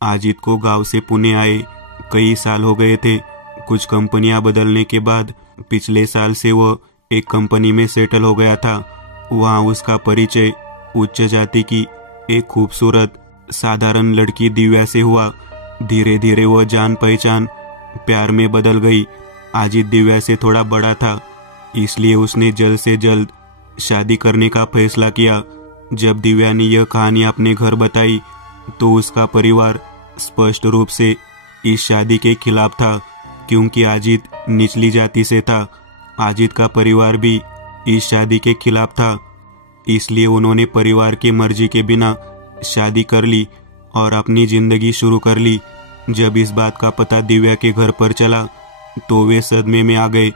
अजित को गांव से पुणे आए कई साल हो गए थे। कुछ कंपनियां बदलने के बाद पिछले साल से वह एक कंपनी में सेटल हो गया था। वहां उसका परिचय उच्च जाति की एक खूबसूरत साधारण लड़की दिव्या से हुआ। धीरे धीरे वह जान पहचान प्यार में बदल गई। अजित दिव्या से थोड़ा बड़ा था, इसलिए उसने जल्द से जल्द शादी करने का फैसला किया। जब दिव्या ने यह कहानी अपने घर बताई तो उसका परिवार स्पष्ट रूप से इस शादी के खिलाफ था, क्योंकि अजित निचली जाति से था। अजित का परिवार भी इस शादी के खिलाफ था, इसलिए उन्होंने परिवार की मर्जी के बिना शादी कर ली और अपनी जिंदगी शुरू कर ली। जब इस बात का पता दिव्या के घर पर चला तो वे सदमे में आ गए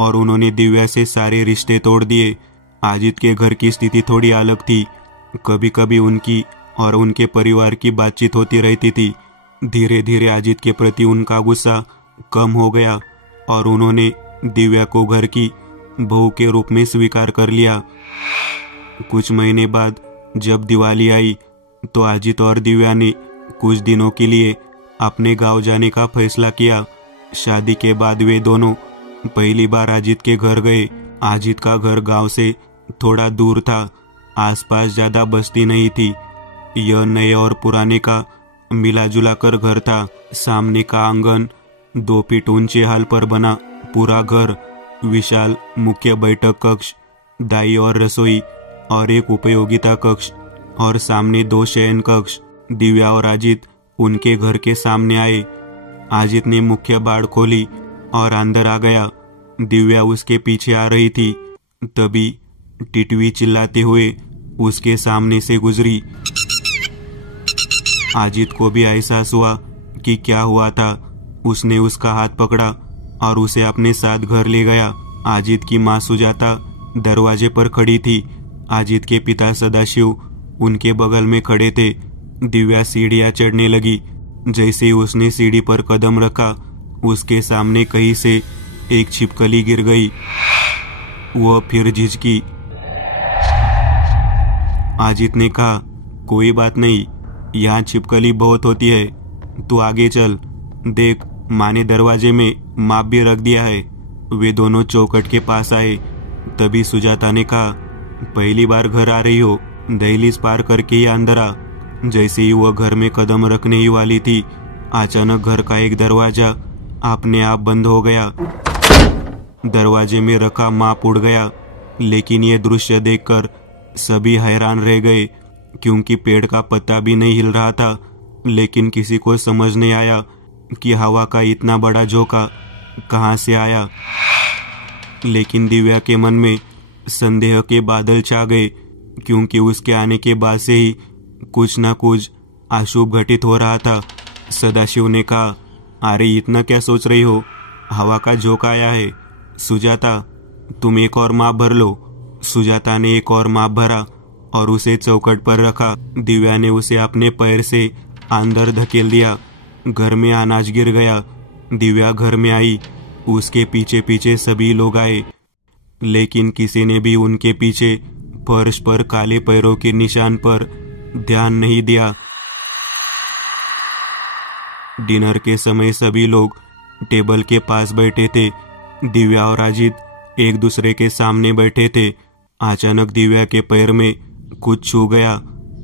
और उन्होंने दिव्या से सारे रिश्ते तोड़ दिए। अजित के घर की स्थिति थोड़ी अलग थी। कभी कभी उनकी और उनके परिवार की बातचीत होती रहती थी। धीरे धीरे अजित के प्रति उनका गुस्सा कम हो गया और उन्होंने दिव्या को घर की बहू के रूप में स्वीकार कर लिया। कुछ महीने बाद जब दिवाली आई तो अजित और दिव्या ने कुछ दिनों के लिए अपने गांव जाने का फैसला किया। शादी के बाद वे दोनों पहली बार अजित के घर गए। अजित का घर गांव से थोड़ा दूर था, आसपास ज्यादा बस्ती नहीं थी। यह नए और पुराने का मिला जुला कर घर था। सामने का आंगन 2 फीट ऊंचे हाल पर बना पूरा घर, विशाल मुख्य बैठक कक्ष, दाई और रसोई और एक उपयोगिता कक्ष और सामने 2 शयन कक्ष। दिव्या और अजित उनके घर के सामने आए। अजित ने मुख्य बाड़ खोली और अंदर आ गया। दिव्या उसके पीछे आ रही थी। तभी टिटवी चिल्लाते हुए उसके सामने से गुजरी। अजित को भी एहसास हुआ कि क्या हुआ था। उसने उसका हाथ पकड़ा और उसे अपने साथ घर ले गया। अजित की माँ सुजाता दरवाजे पर खड़ी थी। अजित के पिता सदाशिव उनके बगल में खड़े थे। दिव्या सीढ़ियां चढ़ने लगी। जैसे ही उसने सीढ़ी पर कदम रखा, उसके सामने कहीं से एक छिपकली गिर गई। वह फिर झिझकी। अजित ने कहा, कोई बात नहीं, यहाँ छिपकली बहुत होती है, तू आगे चल। देख, माँ ने दरवाजे में माप भी रख दिया है। वे दोनों चौखट के पास आए। तभी सुजाता ने कहा, पहली बार घर आ रही हो, दहलीज पार करके ही अंदर आ। जैसे ही वह घर में कदम रखने ही वाली थी, अचानक घर का एक दरवाजा अपने आप बंद हो गया। दरवाजे में रखा माप उड़ गया। लेकिन यह दृश्य देखकर सभी हैरान रह गए, क्योंकि पेड़ का पत्ता भी नहीं हिल रहा था। लेकिन किसी को समझ नहीं आया कि हवा का इतना बड़ा झोंका कहाँ से आया। लेकिन दिव्या के मन में संदेह के बादल छा गए, क्योंकि उसके आने के बाद से ही कुछ न कुछ अशुभ घटित हो रहा था। सदाशिव ने कहा, अरे इतना क्या सोच रही हो, हवा का झोंका आया है। सुजाता, तुम एक और माप भर लो। सुजाता ने एक और माप भरा और उसे चौखट पर रखा। दिव्या ने उसे अपने पैर से अंदर धकेल दिया। घर में अनाज गिर गया। दिव्या घर में आई। उसके पीछे पीछे सभी लोग आए, लेकिन किसी ने भी उनके पीछे फर्श पर काले पैरों के निशान पर ध्यान नहीं दिया। डिनर के समय सभी लोग टेबल के पास बैठे थे। दिव्या और अजित एक दूसरे के सामने बैठे थे। अचानक दिव्या के पैर में कुछ छू गया।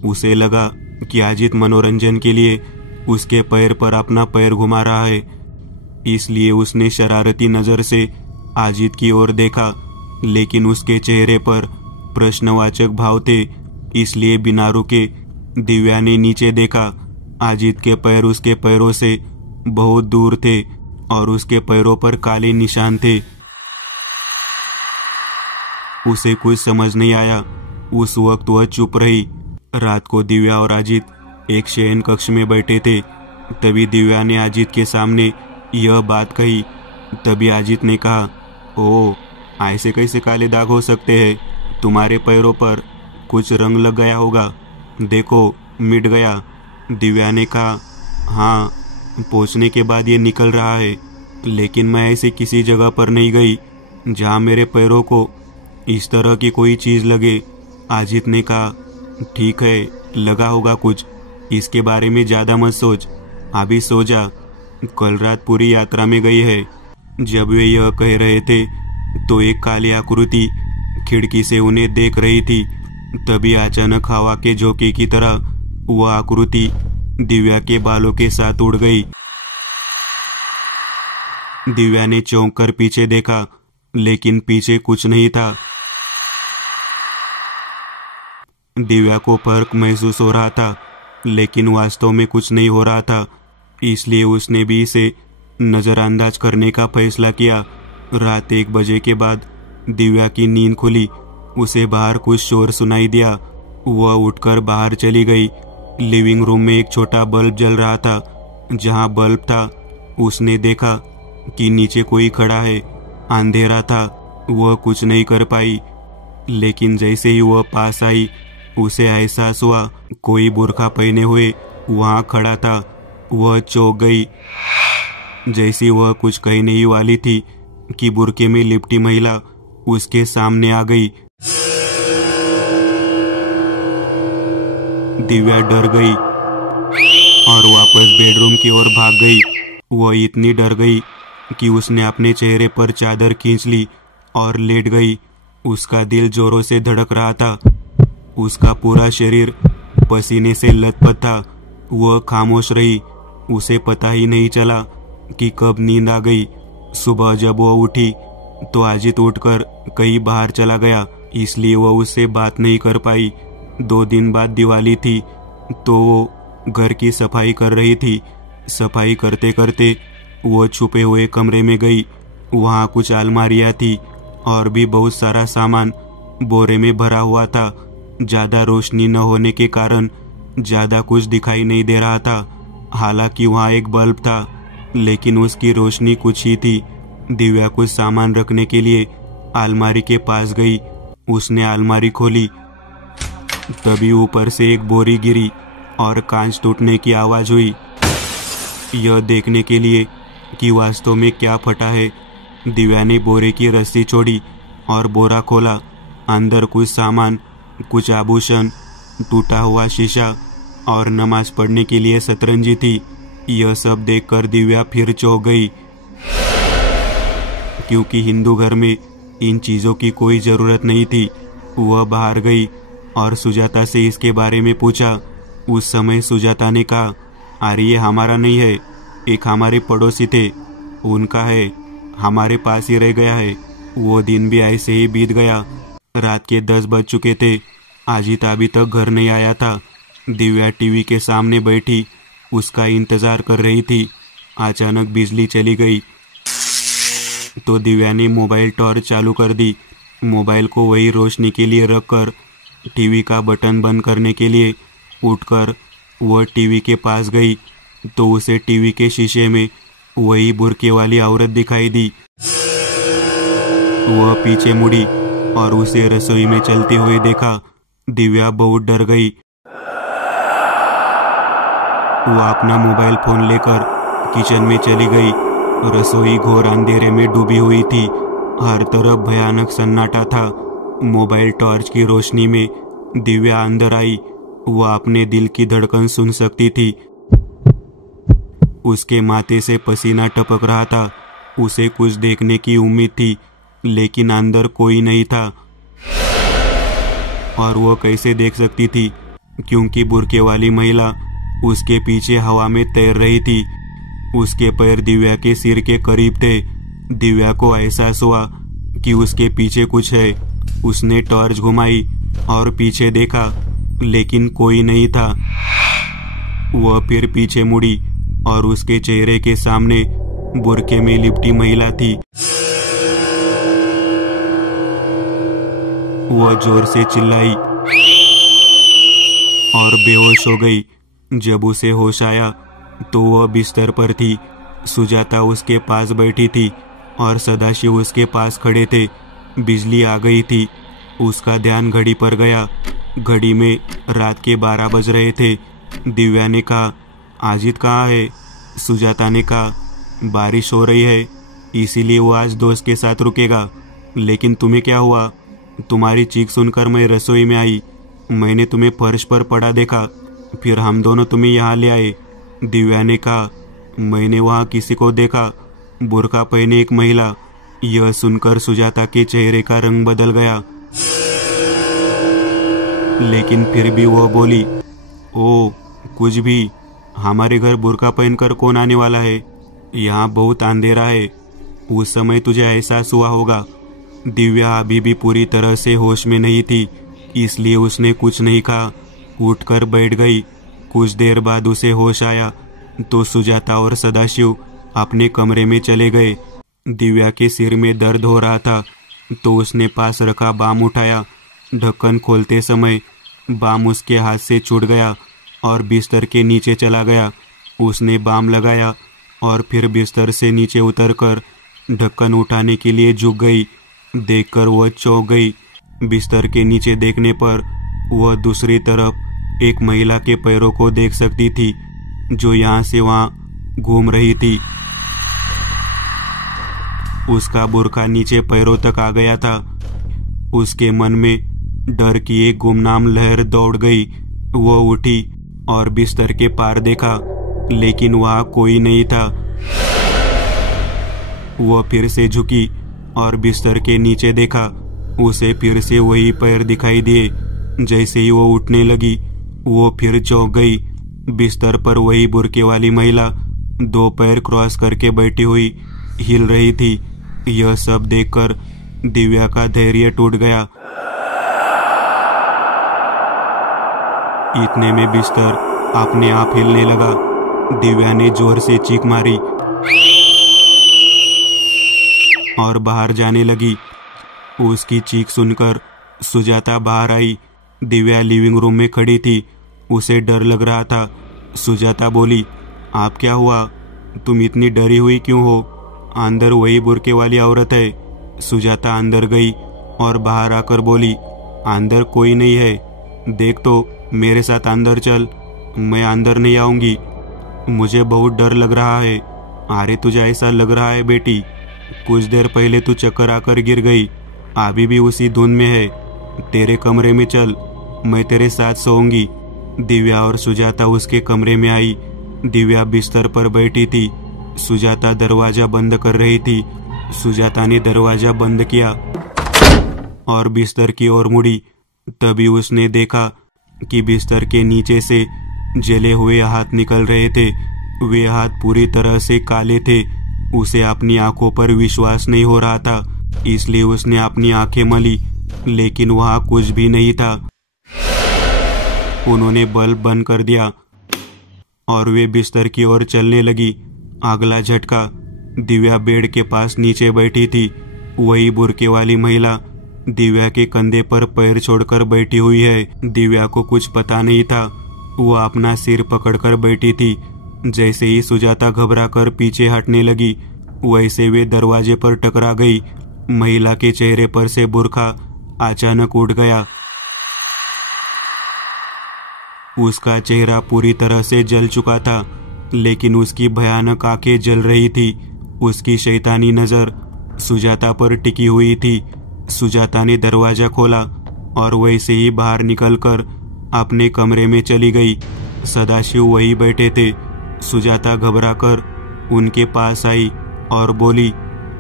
उसे लगा कि अजित मनोरंजन के लिए उसके पैर पर अपना पैर घुमा रहा है, इसलिए उसने शरारती नजर से अजित की ओर देखा। लेकिन उसके चेहरे पर प्रश्नवाचक भाव थे, इसलिए बिना रुके दिव्या ने नीचे देखा। अजित के पैर उसके पैरों से बहुत दूर थे और उसके पैरों पर काले निशान थे। उसे कुछ समझ नहीं आया। उस वक्त वह चुप रही। रात को दिव्या और अजित एक शयन कक्ष में बैठे थे। तभी दिव्या ने अजित के सामने यह बात कही। तभी अजित ने कहा, ओह, ऐसे कैसे काले दाग हो सकते हैं? तुम्हारे पैरों पर कुछ रंग लग गया होगा, देखो मिट गया। दिव्या ने कहा, हाँ, पहुंचने के बाद ये निकल रहा है, लेकिन मैं ऐसे किसी जगह पर नहीं गई जहाँ मेरे पैरों को इस तरह की कोई चीज लगे। अजित ने कहा, ठीक है, लगा होगा कुछ, इसके बारे में ज्यादा मत सोच, अभी सो जा, कल रात पूरी यात्रा में गई है। जब वे यह कह रहे थे तो एक काली आकृति खिड़की से उन्हें देख रही थी। तभी अचानक हवा के झोंके की तरह वह आकृति दिव्या के बालों के साथ उड़ गई। दिव्या ने चौंक कर पीछे देखा, लेकिन पीछे कुछ नहीं था। दिव्या को फर्क महसूस हो रहा था, लेकिन वास्तव में कुछ नहीं हो रहा था, इसलिए उसने भी इसे नजरअंदाज करने का फैसला किया। रात 1 बजे के बाद दिव्या की नींद खुली। उसे बाहर कुछ शोर सुनाई दिया। वह उठकर बाहर चली गई। लिविंग रूम में एक छोटा बल्ब जल रहा था। जहां बल्ब था उसने देखा कि नीचे कोई खड़ा है। अंधेरा था, वह कुछ नहीं कर पाई, लेकिन जैसे ही वह पास आई उसे एहसास हुआ कोई बुर्का पहने हुए वहां खड़ा था। वह चौंक गई। जैसी वह कुछ कहने ही वाली थी कि बुर्के में लिपटी महिला उसके सामने आ गई। दिव्या डर गई और वापस बेडरूम की ओर भाग गई। वह इतनी डर गई कि उसने अपने चेहरे पर चादर खींच ली और लेट गई। उसका दिल जोरों से धड़क रहा था। उसका पूरा शरीर पसीने से लथपथ था। वह खामोश रही। उसे पता ही नहीं चला कि कब नींद आ गई। सुबह जब वह उठी तो अजित उठकर कहीं बाहर चला गया, इसलिए वह उससे बात नहीं कर पाई। 2 दिन बाद दिवाली थी तो वो घर की सफाई कर रही थी। सफाई करते करते वो छुपे हुए कमरे में गई। वहाँ कुछ अलमारियाँ थी और भी बहुत सारा सामान बोरे में भरा हुआ था। ज्यादा रोशनी न होने के कारण ज्यादा कुछ दिखाई नहीं दे रहा था। हालांकि वहाँ एक बल्ब था, लेकिन उसकी रोशनी कुछ ही थी। दिव्या कुछ सामान रखने के लिए अलमारी के पास गई। उसने अलमारी खोली, तभी ऊपर से एक बोरी गिरी और कांच टूटने की आवाज हुई। यह देखने के लिए कि वास्तव में क्या फटा है, दिव्या ने बोरे की रस्सी छोड़ी और बोरा खोला। अंदर कुछ सामान, कुछ आभूषण, टूटा हुआ शीशा और नमाज पढ़ने के लिए शतरंजी थी। यह सब देखकर दिव्या फिर चौंक गई, क्योंकि हिंदू घर में इन चीजों की कोई जरूरत नहीं थी। वह बाहर गई और सुजाता से इसके बारे में पूछा। उस समय सुजाता ने कहा, अरे ये हमारा नहीं है, एक हमारे पड़ोसी थे, उनका है, हमारे पास ही रह गया है। वो दिन भी ऐसे ही बीत गया। रात के 10 बज चुके थे। अजित अभी तक घर नहीं आया था। दिव्या टीवी के सामने बैठी उसका इंतजार कर रही थी। अचानक बिजली चली गई तो दिव्या ने मोबाइल टॉर्च चालू कर दी। मोबाइल को वही रोशनी के लिए रखकर टीवी का बटन बंद करने के लिए उठकर वह टीवी के पास गई तो उसे टीवी के शीशे में वही बुर्के वाली औरत दिखाई दी। वह पीछे मुड़ी और उसे रसोई में चलते हुए देखा। दिव्या बहुत डर गई। वह अपना मोबाइल फोन लेकर किचन में चली गई। रसोई घोर अंधेरे में डूबी हुई थी। हर तरफ भयानक सन्नाटा था। मोबाइल टॉर्च की रोशनी में दिव्या अंदर आई। वह अपने दिल की धड़कन सुन सकती थी। उसके माथे से पसीना टपक रहा था। उसे कुछ देखने की उम्मीद थी, लेकिन अंदर कोई नहीं था। और वह कैसे देख सकती थी, क्योंकि बुर्के वाली महिला उसके पीछे हवा में तैर रही थी। उसके पैर दिव्या के सिर के करीब थे। दिव्या को एहसास हुआ कि उसके पीछे कुछ है। उसने टॉर्च घुमाई और पीछे देखा, लेकिन कोई नहीं था। वह फिर पीछे मुड़ी और उसके चेहरे के सामने बुर्के में लिपटी महिला थी। वह जोर से चिल्लाई और बेहोश हो गई। जब उसे होश आया तो वह बिस्तर पर थी। सुजाता उसके पास बैठी थी और सदाशिव उसके पास खड़े थे। बिजली आ गई थी। उसका ध्यान घड़ी पर गया। घड़ी में रात के 12 बज रहे थे। दिव्या ने कहा, अजित कहाँ है? सुजाता ने कहा, बारिश हो रही है, इसीलिए वो आज दोस्त के साथ रुकेगा। लेकिन तुम्हें क्या हुआ? तुम्हारी चीख सुनकर मैं रसोई में आई। मैंने तुम्हें फर्श पर पड़ा देखा, फिर हम दोनों तुम्हें यहाँ ले आए। दिव्या ने कहा, मैंने वहां किसी को देखा, बुर्का पहने एक महिला। यह सुनकर सुजाता के चेहरे का रंग बदल गया, लेकिन फिर भी वह बोली, ओ कुछ भी, हमारे घर बुर्का पहनकर कौन आने वाला है? यहाँ बहुत अंधेरा है। उस समय तुझे एहसास हुआ होगा। दिव्या अभी भी पूरी तरह से होश में नहीं थी, इसलिए उसने कुछ नहीं कहा, उठकर बैठ गई। कुछ देर बाद उसे होश आया तो सुजाता और सदाशिव अपने कमरे में चले गए। दिव्या के सिर में दर्द हो रहा था तो उसने पास रखा बाम उठाया। ढक्कन खोलते समय बाम उसके हाथ से छूट गया और बिस्तर के नीचे चला गया। उसने बाम लगाया और फिर बिस्तर से नीचे उतरकर ढक्कन उठाने के लिए झुक गई। देखकर वह चौंक गई। बिस्तर के नीचे देखने पर वह दूसरी तरफ एक महिला के पैरों को देख सकती थी, जो यहाँ से वहाँ घूम रही थी। उसका बुर्का नीचे पैरों तक आ गया था। उसके मन में डर की एक गुमनाम लहर दौड़ गई। वह उठी और बिस्तर के पार देखा, लेकिन वहाँ कोई नहीं था। वह फिर से झुकी और बिस्तर के नीचे देखा। उसे फिर से वही पैर दिखाई दिए। जैसे ही वो उठने लगी, वो फिर चौंक गई। बिस्तर पर वही बुर्के वाली महिला दो पैर क्रॉस करके बैठी हुई हिल रही थी। यह सब देखकर दिव्या का धैर्य टूट गया। इतने में बिस्तर अपने आप हिलने लगा। दिव्या ने जोर से चीख मारी और बाहर जाने लगी। उसकी चीख सुनकर सुजाता बाहर आई। दिव्या लिविंग रूम में खड़ी थी। उसे डर लग रहा था। सुजाता बोली, आप क्या हुआ? तुम इतनी डरी हुई क्यों हो? अंदर वही बुर्के वाली औरत है। सुजाता अंदर गई और बाहर आकर बोली, अंदर कोई नहीं है। देख तो, मेरे साथ अंदर चल। मैं अंदर नहीं आऊंगी, मुझे बहुत डर लग रहा है। अरे तुझे ऐसा लग रहा है बेटी, कुछ देर पहले तू चक्कर आकर गिर गई, अभी भी उसी धुन में है। तेरे कमरे में चल, मैं तेरे साथ सोऊंगी। दिव्या और सुजाता उसके कमरे में आई। दिव्या बिस्तर पर बैठी थी। सुजाता दरवाजा बंद कर रही थी। सुजाता ने दरवाजा बंद किया और बिस्तर की ओर मुड़ी। तभी उसने देखा कि बिस्तर के नीचे से जले हुए हाथ निकल रहे थे। वे हाथ पूरी तरह से काले थे। उसे अपनी आंखों पर विश्वास नहीं हो रहा था, इसलिए उसने अपनी आंखें मली, लेकिन वहां कुछ भी नहीं था। उन्होंने बल्ब बंद कर दिया और वे बिस्तर की ओर चलने लगी। अगला झटका, दिव्या बेड के पास नीचे बैठी थी। वही बुर्के वाली महिला दिव्या के कंधे पर पैर छोड़कर बैठी हुई है। दिव्या को कुछ पता नहीं था। वो अपना सिर पकड़कर बैठी थी। जैसे ही सुजाता घबराकर पीछे हटने लगी, वैसे वे दरवाजे पर टकरा गई। महिला के चेहरे पर से बुर्का अचानक उठ गया। उसका चेहरा पूरी तरह से जल चुका था, लेकिन उसकी भयानक आंखें जल रही थी। उसकी शैतानी नजर सुजाता पर टिकी हुई थी। सुजाता ने दरवाजा खोला और वैसे ही बाहर निकलकर अपने कमरे में चली गई। सदाशिव वही बैठे थे। सुजाता घबराकर उनके पास आई और बोली,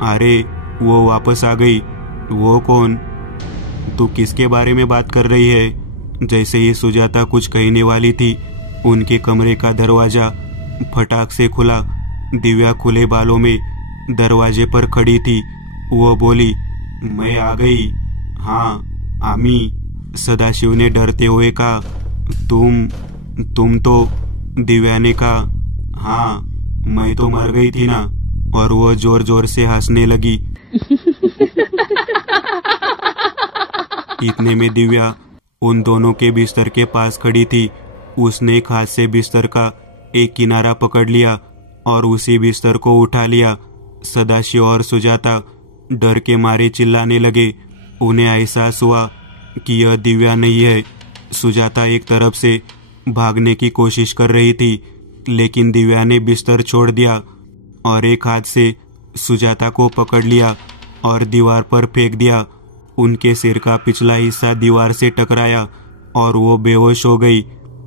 अरे वो वापस आ गई। वो कौन? तू किसके बारे में बात कर रही है? जैसे ही सुजाता कुछ कहने वाली थी, उनके कमरे का दरवाजा फटाक से खुला। दिव्या खुले बालों में दरवाजे पर खड़ी थी। वो बोली, मैं आ गई। हाँ आमी। सदाशिव ने डरते हुए कहा, तुम तो? दिव्या ने कहा, हाँ मैं तो मर गई थी ना। और वो जोर जोर से हंसने लगी। इतने में दिव्या उन दोनों के बिस्तर के पास खड़ी थी। उसने एक हाथ से बिस्तर का एक किनारा पकड़ लिया और उसी बिस्तर को उठा लिया। सदाशिव और सुजाता डर के मारे चिल्लाने लगे। उन्हें एहसास हुआ कि यह दिव्या नहीं है। सुजाता एक तरफ से भागने की कोशिश कर रही थी, लेकिन दिव्या ने बिस्तर छोड़ दिया और एक हाथ से सुजाता को पकड़ लिया और दीवार पर फेंक दिया। उनके सिर का पिछला हिस्सा दीवार से टकराया और वो बेहोश हो गई।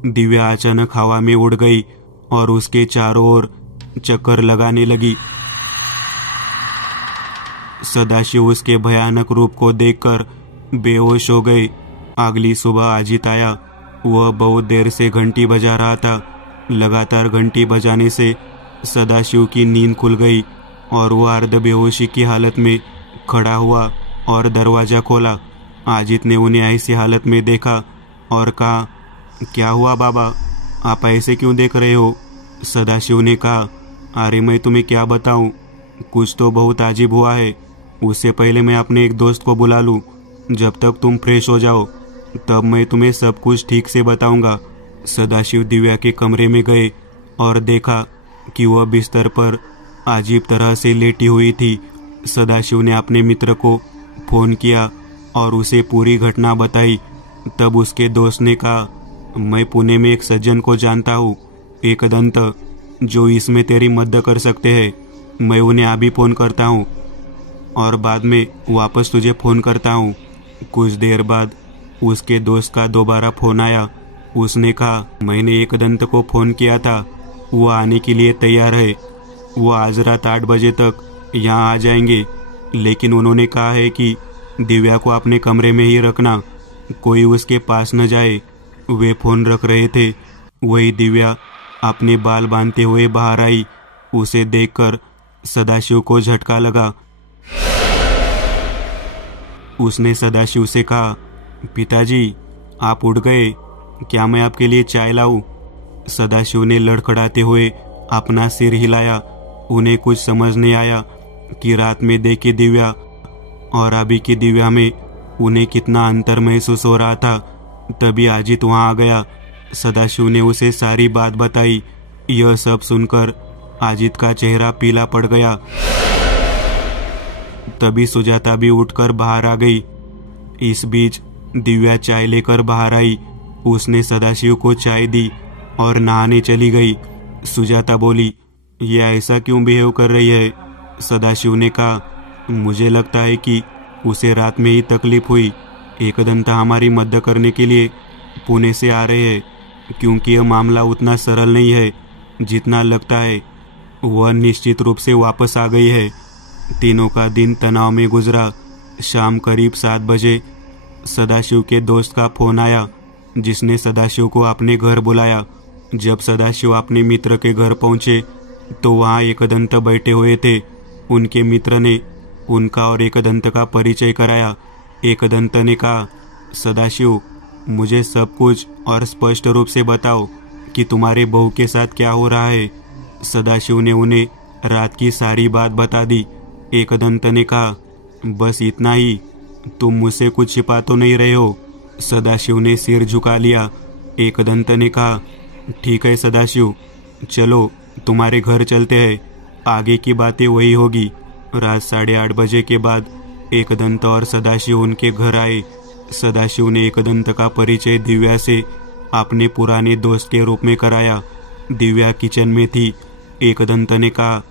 दिव्या अचानक हवा में उड़ गई और उसके चारों ओर चक्कर लगाने लगी। सदाशिव उसके भयानक रूप को देखकर बेहोश हो गए। अगली सुबह अजित आया। वह बहुत देर से घंटी बजा रहा था। लगातार घंटी बजाने से सदाशिव की नींद खुल गई और वह अर्ध बेहोशी की हालत में खड़ा हुआ और दरवाजा खोला। अजित ने उन्हें ऐसी हालत में देखा और कहा, क्या हुआ बाबा, आप ऐसे क्यों देख रहे हो? सदाशिव ने कहा, अरे मैं तुम्हें क्या बताऊं, कुछ तो बहुत अजीब हुआ है। उससे पहले मैं अपने एक दोस्त को बुला लूं। जब तक तुम फ्रेश हो जाओ तब मैं तुम्हें सब कुछ ठीक से बताऊंगा। सदाशिव दिव्या के कमरे में गए और देखा कि वह बिस्तर पर अजीब तरह से लेटी हुई थी। सदाशिव ने अपने मित्र को फोन किया और उसे पूरी घटना बताई। तब उसके दोस्त ने कहा, मैं पुणे में एक सज्जन को जानता हूँ, एक दंत, जो इसमें तेरी मदद कर सकते हैं। मैं उन्हें अभी फोन करता हूँ और बाद में वापस तुझे फोन करता हूँ। कुछ देर बाद उसके दोस्त का दोबारा फोन आया। उसने कहा, मैंने एक दंत को फोन किया था, वो आने के लिए तैयार है। वो आज रात 8 बजे तक यहाँ आ जाएंगे, लेकिन उन्होंने कहा है कि दिव्या को अपने कमरे में ही रखना, कोई उसके पास न जाए। वे फोन रख रहे थे, वही दिव्या अपने बाल बांधते हुए बाहर आई। उसे देखकर सदाशिव को झटका लगा। उसने सदाशिव से कहा, पिताजी आप उठ गए, क्या मैं आपके लिए चाय लाऊं? सदाशिव ने लड़खड़ाते हुए अपना सिर हिलाया। उन्हें कुछ समझ नहीं आया कि रात में देखी दिव्या और अभी की दिव्या में उन्हें कितना अंतर महसूस हो रहा था। तभी अजित वहां आ गया। सदाशिव ने उसे सारी बात बताई। यह सब सुनकर अजित का चेहरा पीला पड़ गया। तभी सुजाता भी उठकर बाहर आ गई। इस बीच दिव्या चाय लेकर बाहर आई। उसने सदाशिव को चाय दी और नहाने चली गई। सुजाता बोली, ये ऐसा क्यों बिहेव कर रही है? सदाशिव ने कहा, मुझे लगता है कि उसे रात में ही तकलीफ हुई। एक दंता हमारी मदद करने के लिए पुणे से आ रहे हैं, क्योंकि यह मामला उतना सरल नहीं है जितना लगता है। वह निश्चित रूप से वापस आ गई है। तीनों का दिन तनाव में गुजरा। शाम करीब 7 बजे सदाशिव के दोस्त का फोन आया, जिसने सदाशिव को अपने घर बुलाया। जब सदाशिव अपने मित्र के घर पहुंचे तो वहां एकदंत बैठे हुए थे। उनके मित्र ने उनका और एकदंत का परिचय कराया। एकदंत ने कहा, सदाशिव मुझे सब कुछ और स्पष्ट रूप से बताओ कि तुम्हारे बहू के साथ क्या हो रहा है। सदाशिव ने उन्हें रात की सारी बात बता दी। एकदंत ने कहा, बस इतना ही, तुम मुझसे कुछ छिपा तो नहीं रहे हो? सदाशिव ने सिर झुका लिया। एकदंत ने कहा, ठीक है सदाशिव, चलो तुम्हारे घर चलते हैं, आगे की बातें वही होगी। रात 8:30 बजे के बाद एकदंत और सदाशिव उनके घर आए। सदाशिव ने एकदंत का परिचय दिव्या से अपने पुराने दोस्त के रूप में कराया। दिव्या किचन में थी। एकदंत ने कहा,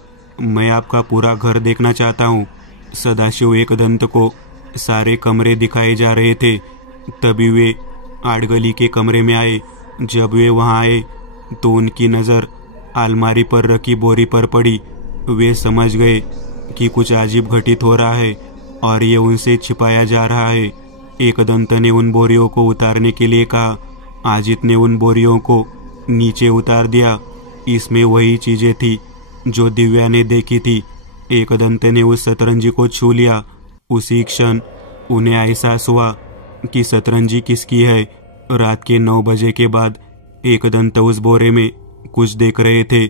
मैं आपका पूरा घर देखना चाहता हूँ। सदाशिव एकदंत को सारे कमरे दिखाए जा रहे थे। तभी वे आड़गली के कमरे में आए। जब वे वहां आए तो उनकी नज़र अलमारी पर रखी बोरी पर पड़ी। वे समझ गए कि कुछ अजीब घटित हो रहा है और ये उनसे छिपाया जा रहा है। एकदंत ने उन बोरियों को उतारने के लिए कहा। अजित ने उन बोरियों को नीचे उतार दिया। इसमें वही चीजें थी जो दिव्या ने देखी थी। एकदंत ने उस शतरंजी को छू लिया। उसी क्षण उन्हें एहसास हुआ कि शतरंजी किसकी है। रात के 9 बजे के बाद एकदंत उस बोरे में कुछ देख रहे थे।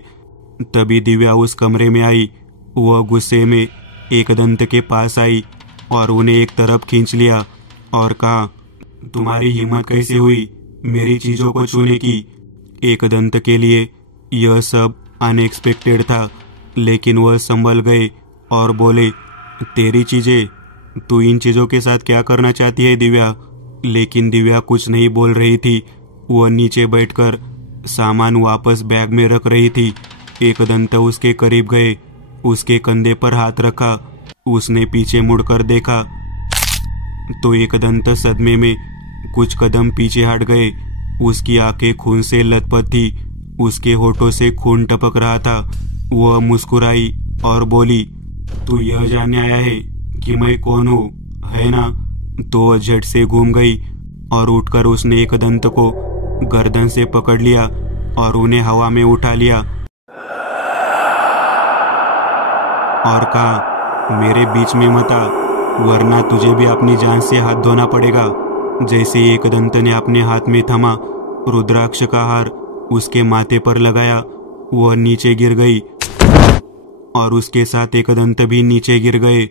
तभी दिव्या उस कमरे में आई। वह गुस्से में एकदंत के पास आई और उन्हें एक तरफ खींच लिया और कहा, तुम्हारी हिम्मत कैसे हुई मेरी चीजों को छूने की? एकदंत के लिए यह सब अनएक्सपेक्टेड था, लेकिन वह संभल गए और बोले, तेरी चीजें? तू इन चीजों के साथ क्या करना चाहती है दिव्या? लेकिन दिव्या कुछ नहीं बोल रही थी। वह नीचे बैठकर सामान वापस बैग में रख रही थी। एकदंत उसके करीब गए, उसके कंधे पर हाथ रखा। उसने पीछे मुड़कर देखा तो एकदंत सदमे में कुछ कदम पीछे हट गए। उसकी आंखें खून से लथपथ थी उसके होठों से खून टपक रहा था। वह मुस्कुराई और बोली, तू यह जानने आया है कि मैं कौन हूँ, है ना? तो वह झट से घूम गई और उठकर उसने एकदंत को गर्दन से पकड़ लिया और उन्हें हवा में उठा लिया और कहा, मेरे बीच में मत आ, वरना तुझे भी अपनी जान से हाथ धोना पड़ेगा। जैसे ही एकदंत ने अपने हाथ में थमा रुद्राक्ष का हार उसके माथे पर लगाया, वह नीचे गिर गई और उसके साथ एकदंत भी नीचे गिर गए।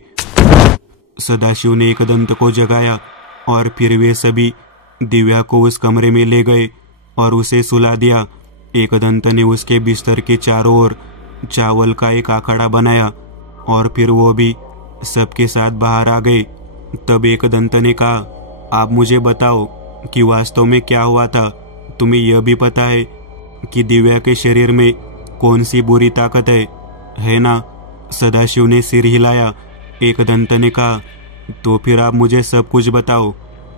सदाशिव ने एकदंत को जगाया और फिर वे सभी दिव्या को उस कमरे में ले गए और उसे सुला दिया। एकदंत ने उसके बिस्तर के चारों ओर चावल का एक आखड़ा बनाया और फिर वो भी सबके साथ बाहर आ गए। तब एकदंत ने कहा, आप मुझे बताओ कि वास्तव में क्या हुआ था। तुम्हें यह भी पता है कि दिव्या के शरीर में कौन सी बुरी ताकत है ना? सदाशिव ने सिर हिलाया। एकदंत ने कहा, तो फिर आप मुझे सब कुछ बताओ।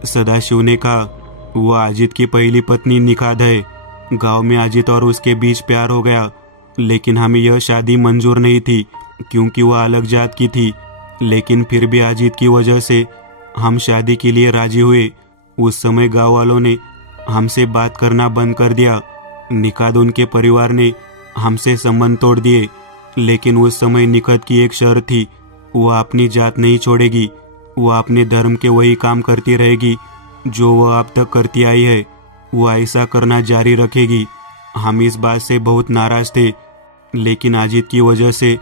सदाशिव ने कहा, वह अजित की पहली पत्नी निखाद है। गांव में अजित और उसके बीच प्यार हो गया, लेकिन हमें यह शादी मंजूर नहीं थी क्योंकि वह अलग जात की थी। लेकिन फिर भी अजित की वजह से हम शादी के लिए राजी हुए। उस समय गांव वालों ने हमसे बात करना बंद कर दिया। निखाद उनके परिवार ने हमसे संबंध तोड़ दिए, लेकिन उस समय निखाद की एक शर्त थी, वह अपनी जात नहीं छोड़ेगी। वह अपने धर्म के वही काम करती रहेगी जो वह अब तक करती आई है। वह ऐसा करना जारी रखेगी। हम इस बात से बहुत नाराज थे, लेकिन अजित की वजह से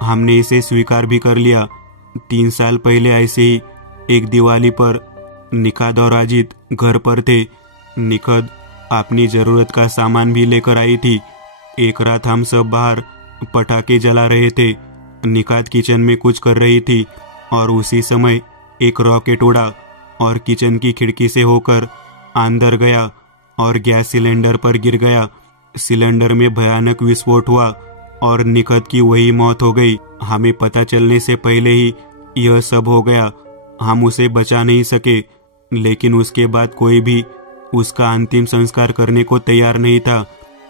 हमने इसे स्वीकार भी कर लिया। 3 साल पहले ऐसे ही एक दिवाली पर निखाद और अजित घर पर थे। निखाद अपनी जरूरत का सामान भी लेकर आई थी। एक रात हम सब बाहर पटाखे जला रहे थे। निखाद किचन में कुछ कर रही थी और उसी समय एक रॉकेट उड़ा और किचन की खिड़की से होकर अंदर गया और गैस सिलेंडर पर गिर गया। सिलेंडर में भयानक विस्फोट हुआ और निखाद की वही मौत हो गई। हमें पता चलने से पहले ही यह सब हो गया। हम उसे बचा नहीं सके, लेकिन उसके बाद कोई भी उसका अंतिम संस्कार करने को तैयार नहीं था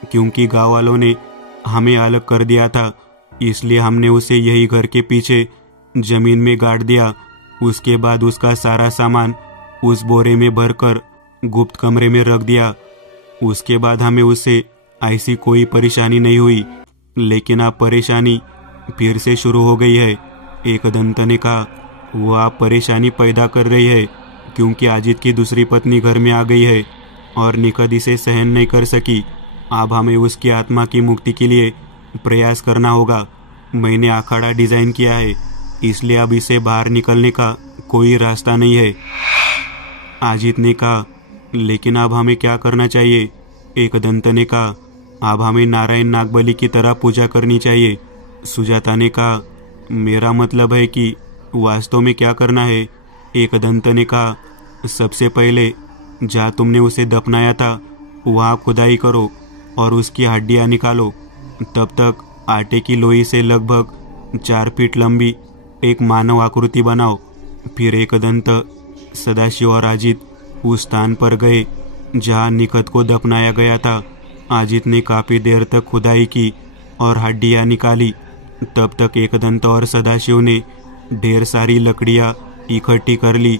क्योंकि गांव वालों ने हमें अलग कर दिया था। इसलिए हमने उसे यही घर के पीछे जमीन में गाड़ दिया। उसके बाद उसका सारा सामान उस बोरे में भरकर गुप्त कमरे में रख दिया। उसके बाद हमें उससे ऐसी कोई परेशानी नहीं हुई, लेकिन अब परेशानी फिर से शुरू हो गई है। एकदंत ने कहा, वो आप परेशानी पैदा कर रही है क्योंकि अजित की दूसरी पत्नी घर में आ गई है और निखाद इसे सहन नहीं कर सकी। अब हमें उसकी आत्मा की मुक्ति के लिए प्रयास करना होगा। मैंने अखाड़ा डिजाइन किया है, इसलिए अब इसे बाहर निकलने का कोई रास्ता नहीं है। अजित ने कहा, लेकिन अब हमें क्या करना चाहिए? एकदंत ने कहा, अब हमें नारायण नागबली की तरह पूजा करनी चाहिए। सुजाता ने कहा, मेरा मतलब है कि वास्तव में क्या करना है? एकदंत ने कहा, सबसे पहले जहाँ तुमने उसे दफनाया था वहाँ खुदाई करो और उसकी हड्डियाँ निकालो। तब तक आटे की लोई से लगभग 4 फीट लंबी एक मानव आकृति बनाओ। फिर एकदंत, सदाशिव और अजित उस स्थान पर गए जहाँ निखाद को दफनाया गया था। अजित ने काफी देर तक खुदाई की और हड्डियाँ निकाली। तब तक एकदंत और सदाशिव ने ढेर सारी लकड़ियाँ इकट्ठी कर ली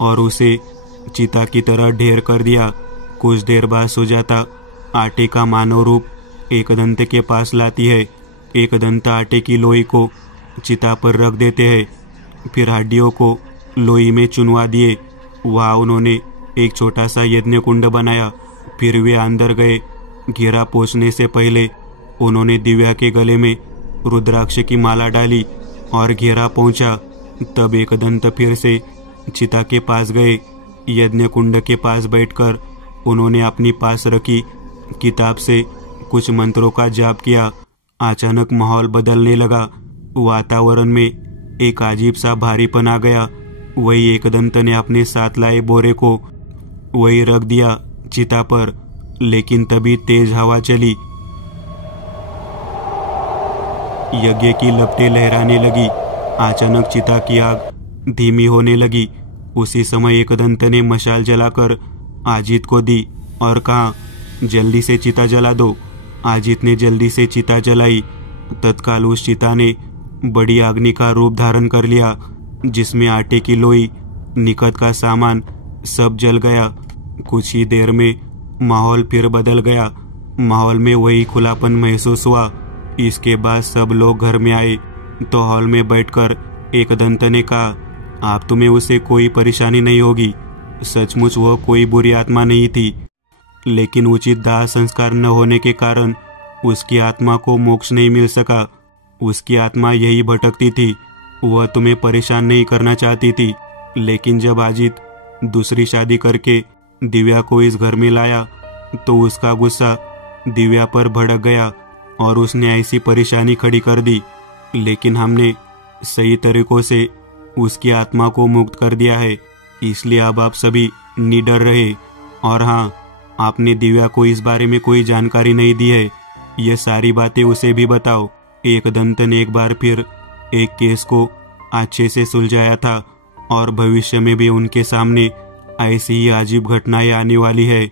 और उसे चिता की तरह ढेर कर दिया। कुछ देर बाद सुजाता आटे का मानव रूप एकदंत के पास लाती है। एकदंत आटे की लोई को चिता पर रख देते हैं। फिर हड्डियों को लोई में चुनवा दिए। वहाँ उन्होंने एक छोटा सा यज्ञ कुंड बनाया। फिर वे अंदर गए। घेरा पहुंचने से पहले उन्होंने दिव्या के गले में रुद्राक्ष की माला डाली और घेरा पहुंचा। तब एकदंत फिर से चिता के पास गए। यज्ञ कुंड के पास बैठकर उन्होंने अपनी पास रखी किताब से कुछ मंत्रों का जाप किया। अचानक माहौल बदलने लगा। वातावरण में एक अजीब सा भारीपन आ गया। वही एकदंत ने अपने साथ लाए बोरे को वही रख दिया चिता पर, लेकिन तभी तेज हवा चली। यज्ञ की लपटें लहराने लगी। अचानक चिता की आग धीमी होने लगी। उसी समय एकदंत ने मशाल जलाकर अजित को दी और कहा, जल्दी से चिता जला दो। अजीत ने जल्दी से चिता जलाई। तत्काल उस चिता ने बड़ी अग्नि का रूप धारण कर लिया, जिसमें आटे की लोई, निकट का सामान सब जल गया। कुछ ही देर में माहौल फिर बदल गया। माहौल में वही खुलापन महसूस हुआ। इसके बाद सब लोग घर में आए तो हॉल में बैठकर एक दंत ने कहा, आप तुम्हें उसे कोई परेशानी नहीं होगी। सचमुच वह कोई बुरी आत्मा नहीं थी, लेकिन उचित दाह संस्कार न होने के कारण उसकी आत्मा को मोक्ष नहीं मिल सका। उसकी आत्मा यही भटकती थी। वह तुम्हें परेशान नहीं करना चाहती थी, लेकिन जब अजीत दूसरी शादी करके दिव्या को इस घर में लाया तो उसका गुस्सा दिव्या पर भड़क गया और उसने ऐसी परेशानी खड़ी कर दी। लेकिन हमने सही तरीकों से उसकी आत्मा को मुक्त कर दिया है, इसलिए अब आप सभी निडर रहे। और हाँ, आपने दिव्या को इस बारे में कोई जानकारी नहीं दी है। ये सारी बातें उसे भी बताओ। एक दंत ने एक बार फिर एक केस को अच्छे से सुलझाया था और भविष्य में भी उनके सामने ऐसी ही अजीब घटनाएं आने वाली है।